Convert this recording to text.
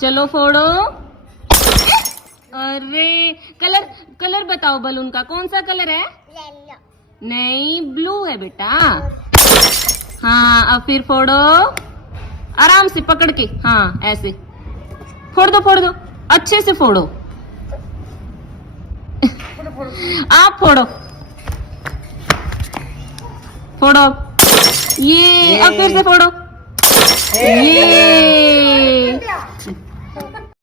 चलो फोड़ो। अरे colour colour बताओ बलून का, कौन सा कलर है? नहीं, ब्लू है बेटा। हाँ, अब फिर फोड़ो आराम से पकड़ के। हाँ, ऐसे फोड़ दो, अच्छे से फोड़ो। आप फोड़ो। ये अब फिर से फोड़ो। ये